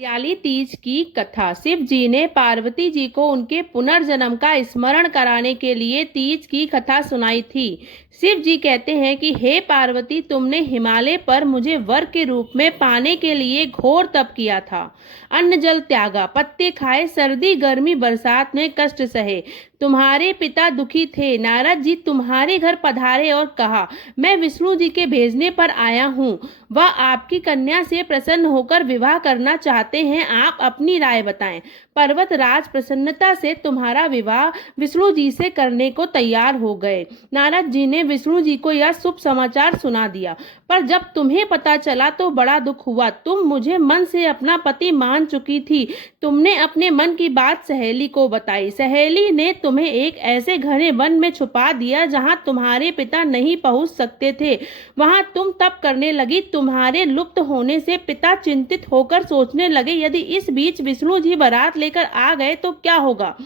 हरियाली तीज की कथा। शिव जी ने पार्वती जी को उनके पुनर्जन्म का स्मरण कराने के लिए तीज की कथा सुनाई थी। शिव जी कहते हैं कि हे पार्वती, तुमने हिमालय पर मुझे वर के रूप में पाने के लिए घोर तप किया था। अन्न जल त्यागा, पत्ते खाए, सर्दी गर्मी बरसात में कष्ट सहे। तुम्हारे पिता दुखी थे। नारद जी तुम्हारे घर पधारे और कहा, मैं विष्णु जी के भेजने पर आया हूँ। वह आपकी कन्या से प्रसन्न होकर विवाह करना चाहते हैं। आप अपनी राय बताएं। पर्वत राज प्रसन्नता से तुम्हारा विवाह विष्णु जी से करने को तैयार हो गए। नारद जी ने विष्णु जी को यह शुभ समाचार सुना दिया, पर जब तुम्हें पता चला तो बड़ा दुख हुआ। तुम मुझे मन से अपना पति मान चुकी थी। तुमने अपने मन की बात सहेली को बताई। सहेली ने तुम्हें एक ऐसे घने वन में छुपा दिया जहां तुम्हारे पिता नहीं पहुंच सकते थे। वहां तुम तप करने लगी। तुम्हारे लुप्त होने से पिता चिंतित होकर सोचने लगे, यदि इस बीच विष्णु जी बारात लेकर आ गए तो क्या होगा।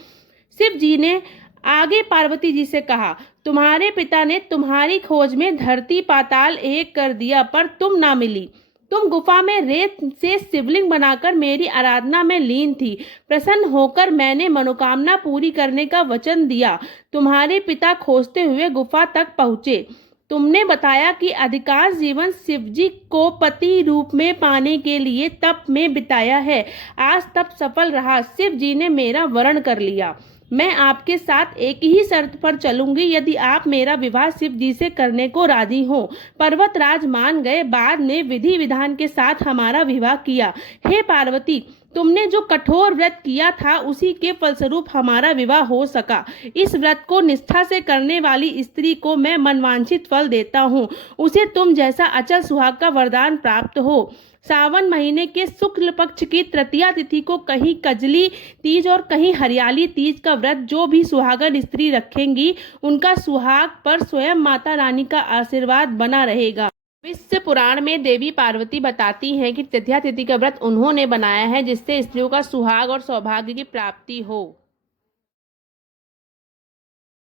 शिव जी ने आगे पार्वती जी से कहा, तुम्हारे पिता ने तुम्हारी खोज में धरती पाताल एक कर दिया, पर तुम ना मिली। तुम गुफा में रेत से शिवलिंग बनाकर मेरी आराधना में लीन थी। प्रसन्न होकर मैंने मनोकामना पूरी करने का वचन दिया। तुम्हारे पिता खोजते हुए गुफा तक पहुंचे। तुमने बताया कि अधिकांश जीवन शिवजी को पति रूप में पाने के लिए तप में बिताया है। आज तप सफल रहा। शिव जी ने मेरा वरण कर लिया। मैं आपके साथ एक ही शर्त पर चलूंगी, यदि आप मेरा विवाह शिव जी से करने को राजी हो। पर्वतराज मान गए। बाद में विधि विधान के साथ हमारा विवाह किया। हे पार्वती, तुमने जो कठोर व्रत किया था उसी के फलस्वरूप हमारा विवाह हो सका। इस व्रत को निष्ठा से करने वाली स्त्री को मैं मनवांछित फल देता हूँ। उसे तुम जैसा अचल सुहाग का वरदान प्राप्त हो। सावन महीने के शुक्ल पक्ष की तृतीया तिथि को कहीं कजली तीज और कहीं हरियाली तीज का व्रत जो भी सुहागन स्त्री रखेंगी, उनका सुहाग पर स्वयं माता रानी का आशीर्वाद बना रहेगा। विश्व पुराण में देवी पार्वती बताती हैं कि तृतीया तिथि का व्रत उन्होंने बनाया है जिससे स्त्रियों का सुहाग और सौभाग्य की प्राप्ति हो।